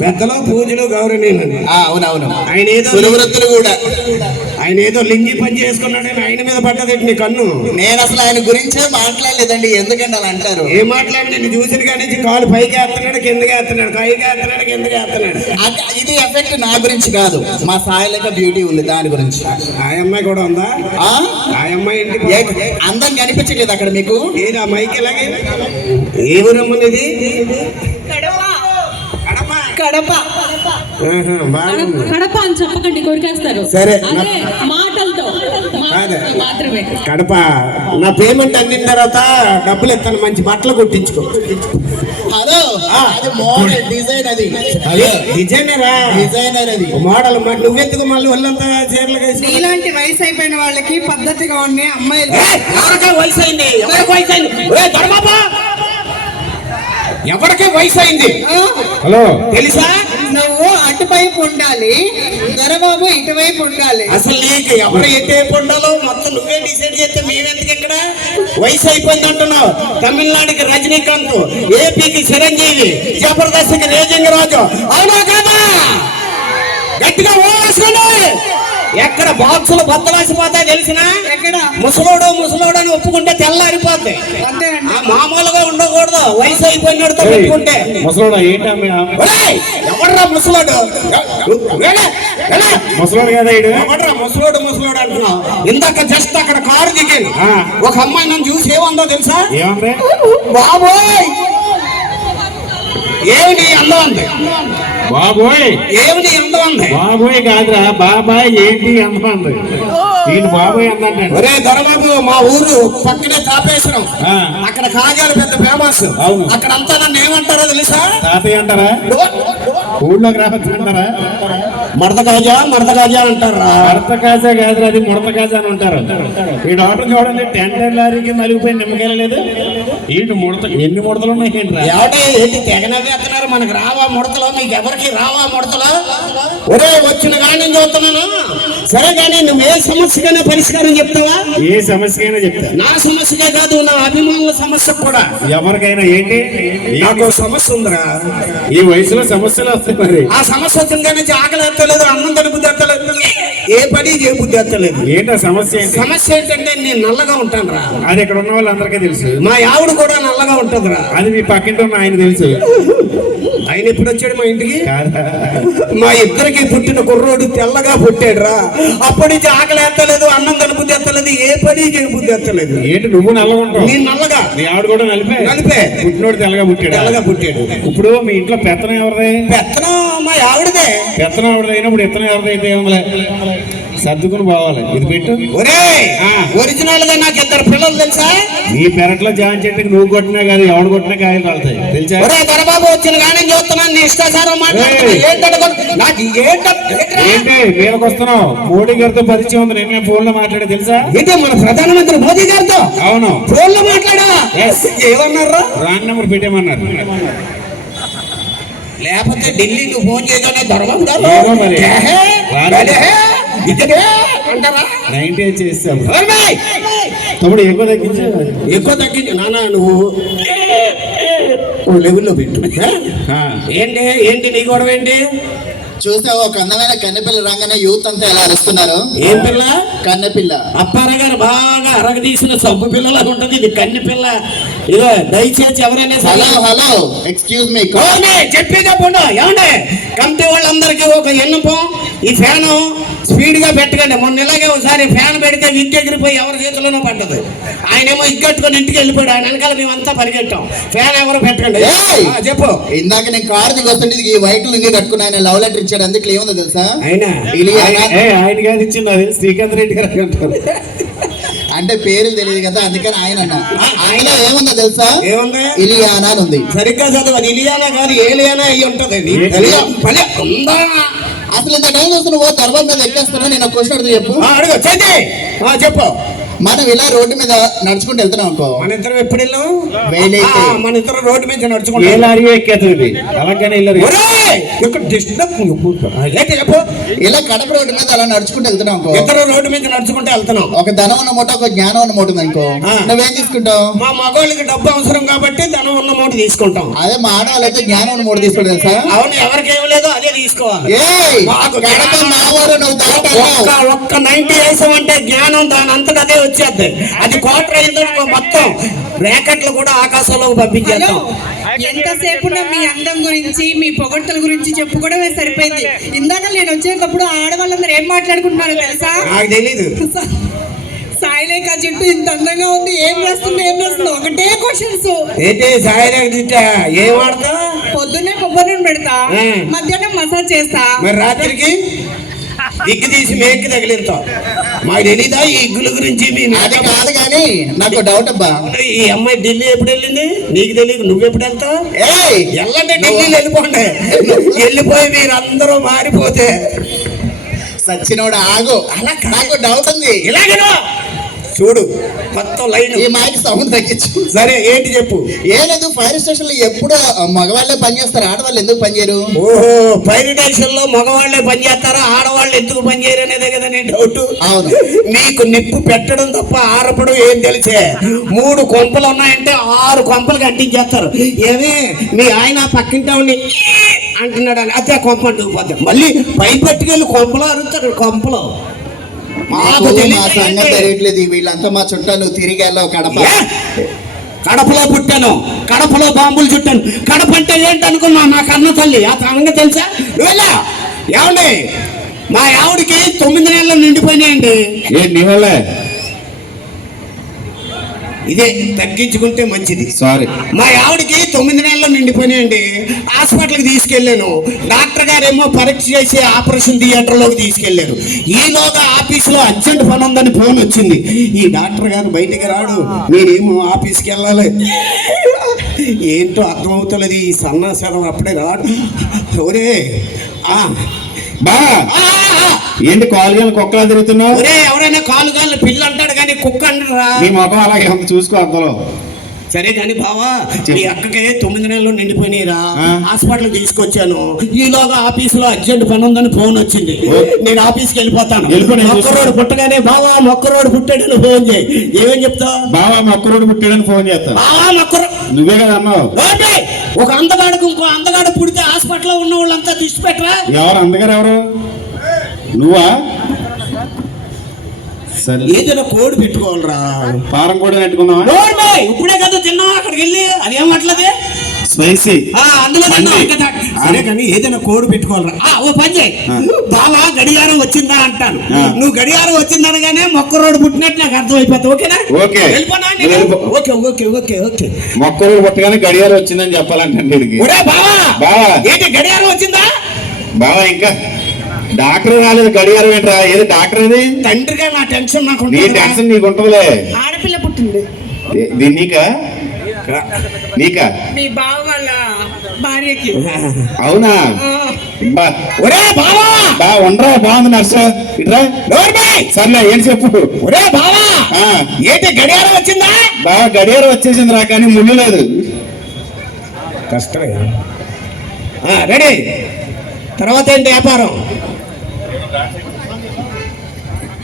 పెద్దలు పూజలు గౌరవనీయులు. అవునవును. ఆయన ఏదో వృత్తులు కూడా ఆయన ఏదో లింగి పని చేసుకున్నాడని ఆయన మీద పడ్డది నీ కన్ను. నేను అసలు ఆయన గురించే మాట్లాడలేదండి. ఎందుకండి అలా అంటారు? ఏం మాట్లాడి నేను చూసిన కానీ కాలు పైకి వేస్తున్నాడు, కిందకి వేస్తున్నాడు, పైకి వేస్తున్నాడు, కిందకి వేస్తున్నాడు. ఇది ఎఫెక్ట్ నా గురించి కాదు, మా సాయిలక బ్యూటీ ఉంది దాని గురించి. ఆ అమ్మాయి కూడా ఉందా? ఆ అమ్మాయి ఇంటికి అందం కనిపించలేదు అక్కడ మీకు? ఏది ఆ మైక్ ఎలాగే? ఏ ఊరమ్మది? కడప. కడప అని చెప్పకండి, కొరికేస్తారు. సరే మాటలతో మాత్రమే. కడప. నా పేమెంట్ అందిన తర్వాత డబ్బులు ఇస్తాను, మంచి బట్టలు కుట్టించుకో. హలో, అది మోడల్ డిజైన్. అది డిజైనరా? డిజైనర్ అది మోడల్. మరి నువ్వెందుకు మళ్ళీ ఒళ్ళంతా చీరలు వేసి? ఇలాంటి వయసు అయిపోయిన వాళ్ళకి పద్ధతిగా ఉండే అమ్మాయిలు. వయసు అయింది, ఎవరికి వయసు అయింది? ఎవరికే వయసు అయింది? హలో, తెలుసా? నువ్వు అటువైపు ఉండాలి, దొరబాబు ఇటువైపు ఉండాలి. అసలు నీకు ఎవరు ఎటువైపు ఉండాలో మొత్తం నువ్వే డిసైడ్ చేస్తే మేమెందుకు ఇక్కడ? వయసు అయిపోయింది అంటున్నావు. తమిళనాడుకి రజనీకాంత్, ఏపీకి చిరంజీవి, జబర్దస్త్కి రేజింగ్ రాజు. అవునా కాదా? గట్టిగా ఓవేసుకోండి. ఎక్కడ బాక్సులు బద్దలాసిపోతాయి తెలిసిన? ఎక్కడ? ముసలోడు ముసలోడు అని ఒప్పుకుంటే తెల్లారిపోద్ది. మామూలుగా ఉండకూడదు. వయసు అయిపోయినతో పెట్టుకుంటే. ముసలోడు ఏంటి? ఎవడరా ముసలోడు? ముసలోడు కదా ఎవడరా ముసలోడు? ముసలోడు అంటున్నావు. ఇందాక జస్ట్ అక్కడ కారు దిగాను, ఒక అమ్మాయి నన్ను చూసి ఏమందో తెలుసా? ఏమంటే బాబోయ్ ఏమి నీ అందం అంది. బాబోయ్ ఏమి నీ అందం అంది. బాబోయ్ కాదురా, బాబాయ్ ఏంటి అందం అంది. నేను బాబోయ్ అందంటే ఒరే దొరబాబు, మా ఊరు పక్కనే తాపేశ్వరం. అక్కడ కాజాలు పెద్ద ఫేమస్. అక్కడ అంతా నన్ను ఏమంటారో తెలుసా? తాతయ్య అంటారా? ఊళ్ళోకి రావచ్చు అంటారా? మడత కాజా అంటారా? మడత కాజా కాదురా, అది ముడత కాజా అని ఉంటారు. ఈ డాక్టర్ చూడండి, టెండర్ లారీకి నలిగిపోయి నిమ్మకాయలు లేదు. ఏంటి ముడత? ఎన్ని ముడతలు ఉన్నాయి? ఏంటి తెగనవేస్తున్నారు? మనకు రావా ముడతలో? మీకు ఎవరికి రావా ముడతలో? ఒరే వచ్చిన కానీ నేను చూస్తున్నాను. సరే కానీ నువ్వు ఏ సమస్యకైనా పరిష్కారం చెప్తావా? ఏ సమస్యకైనా చెప్తా. నా సమస్యకే కాదు, నా అభిమానుల సమస్య కూడా. ఎవరికైనా ఏంటి? నాకు సమస్య ఉందిరా. ఈ వయసులో సమస్యలు వస్తాయి. మరి ఆ సమస్య వచ్చిన కానీ ఆకలి ఎత్తలేదు, అన్నం తడుపుద్ది ఎత్తలేదు, ఏ పని చేయబుద్ధి ఎత్తలేదు. ఏంటో సమస్య? సమస్య ఏంటంటే నేను నల్లగా ఉంటాను రా. అది ఇక్కడ ఉన్న వాళ్ళందరికీ తెలుసు. మా ఆవిడ కూడా నల్లగా ఉంటదిరా. అది మీ పక్కింటి ఉన్న ఆయన తెలుసు. ఆయన ఎప్పుడు వచ్చాడు మా ఇంటికి? మా ఇద్దరికి పుట్టిన కుర్రోడు తెల్లగా పుట్టాడు రా. అప్పటి నుంచి ఆకలి ఎత్తలేదు, అన్నం తడుపుద్ది ఎత్తలేదు, ఏ పని చేయబుద్ధి ఎత్తలేదు. ఏంటి నువ్వు నల్లగా ఉంటావు? నేను నల్లగా. మీ ఆవిడ కూడా నలిపే పుట్టినోడు తెల్లగా పుట్టాడు. ఇప్పుడు మీ ఇంట్లో పెత్తనం ఎవరిదే? పెత్తనం మా ఆవిడదే. పెత్తనం ఆవిడదైనప్పుడు ఇత్తనం ఎవరిదైతే ఏమలే, సర్దుకుని పోవాలి. ఇది పెట్టు. ఒరే ఒరిజినల్ గా నాకు ఇద్దరు పిల్లలు తెలుసా? నీ పెరట్లో జాన్ చెట్టుకి నువ్వు కొట్టినా కాదు, ఎవడు కొట్టినా కాయలు రాలుతాయి తెలుసా? ఒరే దొరబాబు వచ్చిన కానీ చూస్తున్నాను, నీ ఇష్టాసారం ఏంటి మీదకి వస్తున్నావు? మోడీ గారితో పరిచయం ఉంది, నిన్న ఫోన్ లో మాట్లాడే తెలుసా? ఏంటి మన ప్రధానమంత్రి మోదీ గారితో? అవును, ఫోన్ లో మాట్లాడా? ఏమన్నారా? రాంగ్ నెంబర్ పెట్టేమన్నారు. లేకపోతే ఢిల్లీకి ఫోన్ చేయగానే దొరబాబు మరి అంటారా? 90 చేసాము. తమ్ముడు ఎక్కువ తగ్గించు నాన్న. నువ్వు లెవెల్లో పెట్టు. ఏంటి నీ గొడవ ఏంటి? చూసావు ఒక అందమైన కన్నెపిల్ల రాగానే యూత్ అంతా ఎలా అరుస్తున్నారు. ఏం పిల్ల? కన్నెపిల్ల. అప్పారావు గారు బాగా అరగదీసిన సబ్బు పిల్లలా ఉంటది. ఇది కన్నె పిల్ల. ఇదో దయచేసి ఎవరైనా హలో ఎక్స్క్యూజ్ మీ చెప్పేదే పోండు. ఏమండే కమిటీ వాళ్ళందరికీ ఒక ఎన్నుపం, ఈ ఫ్యాను స్పీడ్ గా పెట్టకండి. మొన్న ఇలాగే ఒకసారి ఫ్యాన్ పెడితే విద్య ఎగిరిపోయి ఎవరి చేతిలోనో పడ్డది. ఆయన ఏమో ఇగ్గట్టుకొని ఇంటికి వెళ్ళిపోయాడు. ఆయన వెనకాల మేమంతా పరిగెట్టాం. ఫ్యాన్ ఎవరు పెట్టకండి. చెప్పు. ఇందాక నేను కారు దిగి వస్తుంటే ఈ వైట్ లుంగి కట్టుకుని ఆయన లవ్ లెటర్ ఇచ్చాడు. అందుకు ఏముందో తెలుసా? ఆయన కాదు ఇచ్చింది, అది శ్రీకాంత్ రెడ్డి గారు అంటారు. అంటే పేర్లు తెలియదు కదా, అందుకని ఆయన అన్న. ఆయన ఏముందో తెలుసా? ఏముంది? ఇలియానా అని ఉంది. సరిగ్గా చదవాలి. ఇలియానా కాదు ఏలియానా అయ్యి ఉంటది. అసలు ఇంత టైం చూస్తున్నా ఓ తర్వాత మీద ఎక్కేస్తున్నా. నేను క్వశ్చన్ అడుగు చెప్పు. అడుగు చెప్పు. మనం ఇలా రోడ్డు మీద నడుచుకుంటూ వెళ్తున్నాం అనుకో. మన ఇద్దరం ఎప్పుడు వెళ్ళాం? మన ఇద్దరం రోడ్డు మీద నడుచుకుంటూ ఇలా కడప రోడ్డు మీద అలా నడుచుకుంటూ వెళ్తున్నాం అనుకో. ఇద్దరు రోడ్డు మీద నడుచుకుంటూ వెళ్తున్నాం. ఒక ధనం ఉన్న మూట, ఒక జ్ఞానం ఉన్న మూట ఉంది అనుకో. నువ్వేం తీసుకుంటావు? మా మగవాళ్ళకి డబ్బు అవసరం కాబట్టి ధనం ఉన్న మూట తీసుకుంటాం. అదే మా ఆడవాళ్ళు అయితే జ్ఞానం ఉన్న మూట తీసుకుంటారు తెలుసా? అవును, ఎవరికేమి అలాగే తీసుకోవాలి. ఏయ్, మాకు కడప మా ఊరు, నువ్వు దాటావు. ఒక్క 90 వేసామంటే జ్ఞానం దాని అంతటా అదే వచ్చేద్ది. అది క్వార్టర్ అయిందనుకో మొత్తం ర్యాకెట్లు కూడా ఆకాశంలోకి హలో, పంపించేస్తాం. ఎంతసేపు మీ అందం గురించి మీ పొగడ్తల గురించి చెప్పుకోవడమే సరిపోయింది. ఇందాక నేను వచ్చేటప్పుడు ఆడవాళ్ళందరూ ఏం మాట్లాడుకుంటున్నారో తెలుసా? నాకు తెలీదు. సాయిలేఖ జుట్టు ఇంత అందంగా ఉంది, ఏం రాస్తుంది ఒకటే క్వశ్చన్స్. ఏంటి సాయిరేఖ ఏం వాడతావు? పొద్దున్నే కొబ్బరి నూనె పెడతా, ఆ. మధ్యాహ్నం మసాజ్ చేస్తా, మరి రాత్రికి ఇగ్గు తీసి మేక్కి తగిలింతాం. మాకు తెలీదా ఈ ఇగ్గుల గురించి? అది కాదు కానీ నాకు డౌట్ అబ్బా. ఈ అమ్మాయి ఢిల్లీ ఎప్పుడు వెళ్ళింది నీకు తెలియదు, నువ్వు ఎప్పుడు వెళ్తావు? ఏయ్, వెళ్ళండి, ఢిల్లీలో వెళ్ళిపోండి. వెళ్ళిపోయి మీరందరూ మారిపోతే సచ్చినోడు ఆగు. అలా కాదు. నాకు డౌట్ ఉంది. ఇలాగేనో చూడు మొత్తం లైన్. ఈ మైక్ సౌండ్ తగ్గించు. సరే ఏంటి చెప్పు. ఏ లేదు, ఫైర్ స్టేషన్ లో ఎప్పుడు మగవాళ్ళే పనిచేస్తారు, ఆడవాళ్ళు ఎందుకు పనిచేయరు? ఓహో, ఫైర్ స్టేషన్ లో మగవాళ్లే పనిచేస్తారా, ఆడవాళ్ళు ఎందుకు పనిచేయరు అనేదే కదా నీ డౌట్. అవును. నీకు నిప్పు పెట్టడం తప్ప ఆరపడం ఏం తెలిసే. 3 కొంపలు ఉన్నాయంటే 6 కొంపలు అంటించేస్తారు. ఏమి మీ ఆయన పక్కింటి ఆవిడ్ని అంటున్నాడు అని అదే కొంప అంటుకుపోతాం. మళ్ళీ పై పట్టుకెళ్ళి కొంపలో అరుగుతారు. కొంపలో మాకు మా తెలియదు. సంగతి తెలియట్లేదు. వీళ్ళంతా మా చుట్టా, నువ్వు తిరిగి వెళ్ళావు కడప. ఏ? కడపలో పుట్టాను, కడపలో బాంబులు చుట్టాను. కడప అంటే ఏంటనుకున్నా నా కన్న తల్లి. ఆ సంగతి తెలుసా? నువ్వెలా ఏమండి మా ఆవిడికి 9 నెలలు నిండిపోయినాయండి. ఏంటి నీ వల్లే? ఇదే తగ్గించుకుంటే మంచిది. సారీ. మా ఆవిడకి 9 నెలలు నిండిపోయినాయండి. హాస్పిటల్కి తీసుకెళ్ళాను. డాక్టర్ గారు ఏమో పరీక్ష చేసి ఆపరేషన్ థియేటర్లోకి తీసుకెళ్లారు. ఈలోగా ఆఫీసులో అర్జెంట్ పని ఉందని ఫోన్ వచ్చింది. ఈ డాక్టర్ గారు బయటికి రాడు, నేనేమో ఆఫీస్కి వెళ్ళాలి. ఏంటో అర్థమవుతలేదు. ఈ సన్నాసరం అప్పుడే రాడు. ఒరే బా, ఏంటి కాలుగా కుక్కలా తిరుగుతున్నావు? ఒరే ఎవరైనా కాలు పిల్ల అంటాడు కానీ కుక్క అంటారా? నీ ముఖం అలాగే ఉంది, చూసుకో అర్థంలో. సరే కానీ బావా, మీ అక్కకి 9 నెలలు నిండిపోయినాయిరా. హాస్పిటల్ తీసుకొచ్చాను. ఈలోగా ఆఫీసులో అర్జెంట్ పని ఉందని ఫోన్ వచ్చింది. నేను ఆఫీస్కి వెళ్ళిపోతాను. మొక్కరోడు పుట్టగానే బావా మొక్కరోడు పుట్టాడని ఫోన్ చేయి. ఏమేం చెప్తావు? బావా మొక్కరోడు పుట్టాడని ఫోన్ చేస్తా. బావా మొక్కరు నువ్వే కదా అన్నావు. ఒక అందగాడికి ఇంకో అందగాడు పుడితే హాస్పిటల్లో ఉన్న వాళ్ళంతా దిష్టి పెట్టరా? ఎవరు అందగారు? ఎవరు? నువ్వా? సరే, ఏదైనా కోడి పెట్టుకోవాలరా. పారం కూడా నెట్టుకుందామా? ఇప్పుడే కదా తిన్నావు అక్కడికి వెళ్ళి. అదేమట్లదే స్పైసీ. అందులో తిన్నావు కదా. సరే కానీ ఏదైనా కోడి పెట్టుకోవాలరా. ఓ పని చేయి, బావా గడియారం వచ్చిందా అంటాను. నువ్వు గడియారం వచ్చిందనగానే మొక్క రోడ్డు పుట్టినట్టు నాకు అర్థమైపోతుంది. ఓకేనా? ఓకే. వెళ్ళిపోనా? Okay okay okay okay. మొక్కరోడు పుట్టగానే గడియారం వచ్చిందని చెప్పాలంటే ఒరే బావా, బావా ఏంటి గడియారం వచ్చిందా? బావా ఇంకా డాక్టర్ రాలేదు, గడియారం ఏంట్రా? ఏది డాక్టర్? ఏది తండ్రిగా నా టెన్షన్ నాకు. నీ టెన్షన్ నీకు ఉంటుందిలే. ఆడపిల్ల పుట్టింది. నీకా? నీకా? మీ బావ వాళ్ళ భార్యకి. అవునా? బా, ఒరే బావా, బా ఉండరా, బాగుంది నర్సు. ఇట్రా. సర్లే ఏంటి చెప్పు. ఒరే బావా, ఏంటి గడియారం వచ్చిందా? బా గడియారం వచ్చేసింది రా, కానీ ముళ్ళు లేదు. కష్టమే. రెడీ. తర్వాత ఏంటి వ్యాపారం?